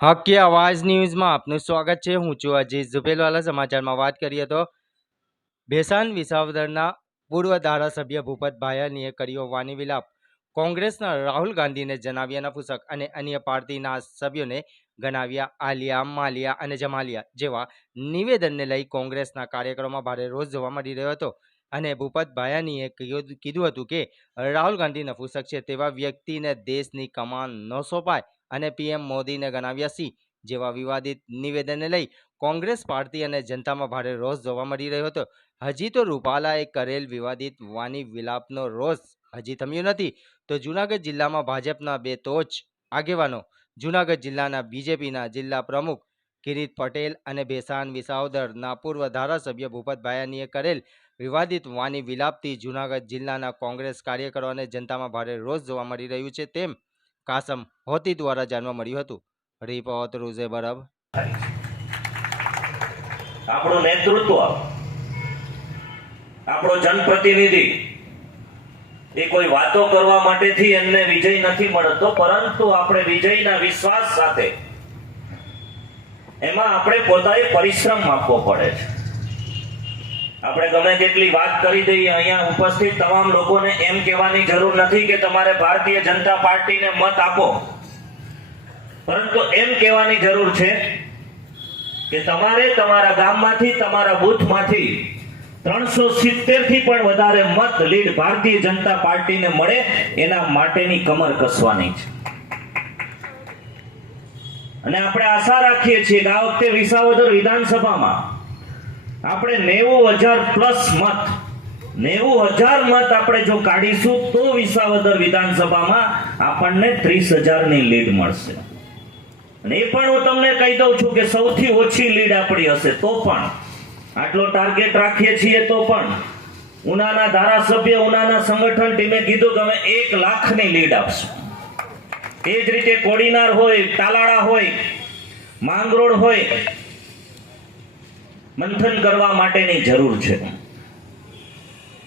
હકી આવાજ ન્યૂઝમાં આપનું સ્વાગત છે। હું છું અજીત ઝુબેલવાલા। સમાચારમાં વાત કરીએ તો ભેસાણ વિસાવદરના પૂર્વ ધારાસભ્ય ભૂપત ભાયાણીએ કર્યો વાણી વિલાપ। કોંગ્રેસના રાહુલ ગાંધીને જણાવ્યા નપુસક અને અન્ય પાર્ટીના સભ્યોને ગણાવ્યા આલિયા, માલિયા અને જમાલિયા જેવા નિવેદનને લઈ કોંગ્રેસના કાર્યકરોમાં ભારે રોષ જોવા મળી રહ્યો હતો અને ભૂપત ભાયાણીએ કીધું હતું કે રાહુલ ગાંધી નપુસક છે તેવા વ્યક્તિને દેશની કમાન ન સોંપાય અને પીએમ મોદીને ગણાવ્યા સી જેવા વિવાદિત નિવેદનને લઈ કોંગ્રેસ પાર્ટી અને જનતામાં ભારે રોષ જોવા મળી રહ્યો હતો। હજી તો રૂપાલાએ કરેલ વિવાદિત વાણી વિલાપનો રોષ હજી થમ્યો નથી તો જૂનાગઢ જિલ્લામાં ભાજપના બે ટોચ આગેવાનો જૂનાગઢ જિલ્લાના બીજેપીના જિલ્લા પ્રમુખ કિરીટ પટેલ અને ભેસાણ વિસાવદરના પૂર્વ ધારાસભ્ય ભૂપત ભાયાણીએ કરેલ વિવાદિત વાણી વિલાપથી જૂનાગઢ જિલ્લાના કોંગ્રેસ કાર્યકરો અને જનતામાં ભારે રોષ જોવા મળી રહ્યું છે તેમ કાસમ હોતી દ્વારા જાણવા મળ્યું હતું। રિપોર્ટ રૂઝે બરબ। આપણું નેતૃત્વ, આપણો જનપ્રતિનિધિ એ કોઈ વાતો કરવા માટેથી એમને વિજય નથી મળતો, પરંતુ આપણે વિજયના વિશ્વાસ સાથે એમાં આપણે પોતાએ પરિશ્રમ આપવો પડે છે। આપણે ગમે તેટલી વાત કરી દઈએ, અહીંયા ઉપસ્થિત તમામ લોકોને એમ કહેવાની જરૂર નથી કે તમારે ભારતીય જનતા પાર્ટીને મત આપો, પરંતુ એમ કહેવાની જરૂર છે કે તમારે તમારા ગામમાંથી, તમારા બૂથમાંથી 370 થી પણ વધારે મત લીડ ભારતીય જનતા પાર્ટીને મળે એના માટેની કમર કસવાની છે। અને આપણે આશા રાખીએ છીએ કે આ વખતે વિસાવદર વિધાનસભામાં આપણે 90,000 પ્લસ મત 90,000 મત આપણે જો કાઢીશું તો વિસાવદર વિધાનસભામાં આપણને 30,000 ની લીડ મળશે। અને એ પણ હું તમને કહી દઉં છું કે સૌથી ઓછી લીડ આપણી હશે તો પણ, આટલો ટાર્ગેટ રાખીએ છીએ તો પણ ઉનાના ધારાસભ્ય, ઉનાના સંગઠન ટીમે કીધું કે અમે 1 લાખની લીડ આપશું। એ જ રીતે કોડીનાર હોય, તાલાળા હોય, માંગરોળ હોય, મંથન કરવા માટેની જરૂર છે।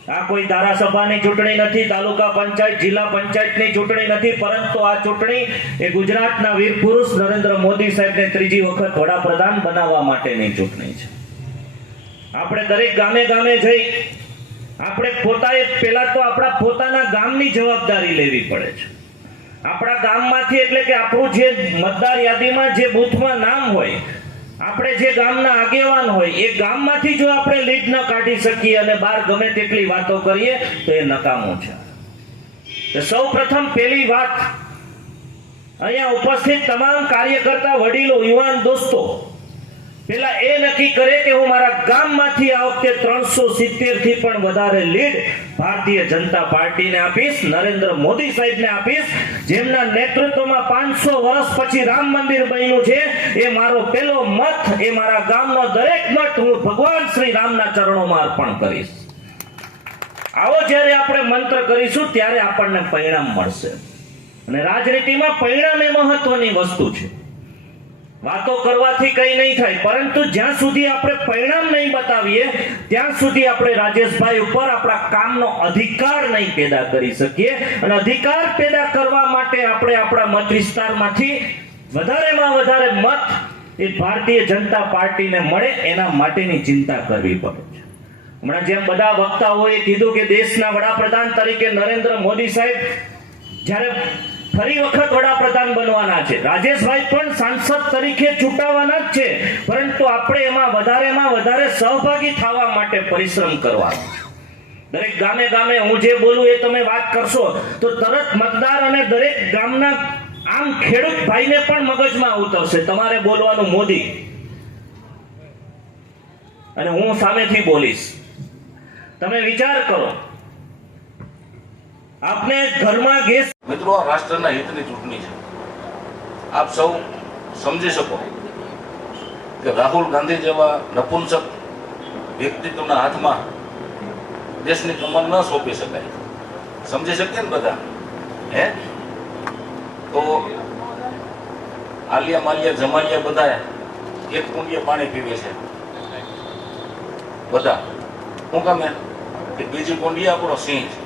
આ કોઈ ધારાસભાની ચૂંટણી નથી, તાલુકા પંચાયત, જિલ્લા પંચાયતની ચૂંટણી નથી, પરંતુ આ ચૂંટણી એ ગુજરાતના વીર પુરુષ નરેન્દ્ર મોદી સાહેબને ત્રીજી વખત વડાપ્રધાન બનાવવા માટેની ચૂંટણી છે। આપણે દરેક ગામે ગામે જઈ આપણે પોતાએ પહેલા તો આપણા પોતાના ગામની જવાબદારી લેવી પડે છે। આપણા ગામમાંથી, એટલે કે આપણું જે મતદાર યાદીમાં જે બૂથમાં નામ હોય, આપણે જે ગામના આગેવાન હોય, એ ગામમાંથી જો આપણે લીડ ન કાઢી શકીએ અને બહાર ગમે તેટલી વાતો કરીએ તો એ નકામું છે। તો સૌ પ્રથમ પહેલી વાત, અહીંયા ઉપસ્થિત તમામ કાર્યકર્તા, વડીલો, યુવાન દોસ્તો પેલા એ નક્કી કરે કે હું મારા ગામમાંથી આ વખતે 370 થી પણ વધારે લીડ ભારતીય જનતા પાર્ટીને આપીશ, નરેન્દ્ર મોદી સાહેબને આપીશ, જેમના નેતૃત્વમાં 500 વર્ષ પછી રામ મંદિર બન્યું છે। એ મારો પહેલો મત, એ મારા ગામનો દરેક મત હું ભગવાન શ્રી રામના ચરણોમાં અર્પણ કરીશ। આવો જ્યારે આપણે મંત્ર કરીશું ત્યારે આપણને પરિણામ મળશે। અને રાજનીતિમાં પરિણામ એ મહત્વની વસ્તુ છે। વાતો કરવાથી કંઈ નહીં થાય, પરંતુ જ્યાં સુધી આપણે પરિણામ નહીં બતાવીએ ત્યાં સુધી આપણે રાજેશભાઈ ઉપર આપણા કામનો અધિકાર નહીં પેદા કરી શકીએ। અને અધિકાર પેદા કરવા માટે આપણે આપણા મત વિસ્તારમાંથી વધારેમાં વધારે મત એ ભારતીય જનતા પાર્ટીને મળે એના માટેની ચિંતા કરવી પડે છે। હમણાં જેમ બધા વક્તાઓએ કીધું કે દેશના વડાપ્રધાન તરીકે નરેન્દ્ર મોદી સાહેબ જ્યારે ફરી વખત વડાપ્રધાન બનવાના છે, રાજેશભાઈ પણ સાંસદ તરીકે ચૂંટાવાના જ છે, પરંતુ આપણે એમાં વધારે સહભાગી થવા માટે પરિશ્રમ કરવાનો છે। દરેક ગામે ગામે હું જે બોલું એ તમે વાત કરશો તો તરત મતદાર અને દરેક ગામના આમ ખેડૂત ભાઈને પણ મગજમાં ઉતરશે તમારે બોલવાનું મોદી, અને હું સામેથી બોલીશ। તમે વિચાર કરો, આપને ઘરમાં ગેસ, મિત્રો આ રાષ્ટ્રના હિતની ચૂંટણી છે। આપ સૌ સમજી શકો કે રાહુલ ગાંધી જેવા નપુંસક વ્યક્તિત્વના હાથમાં દેશની કમર ન સોંપી શકાય। સમજી શકીએ ને બધા? હે તો આલિયા, માલિયા, જમાલિયા બધા એક કુંડીએ પાણી પીવે છે બધા। શું કામે? કે બીજી કુંડીએ આપણો સિંહ છે।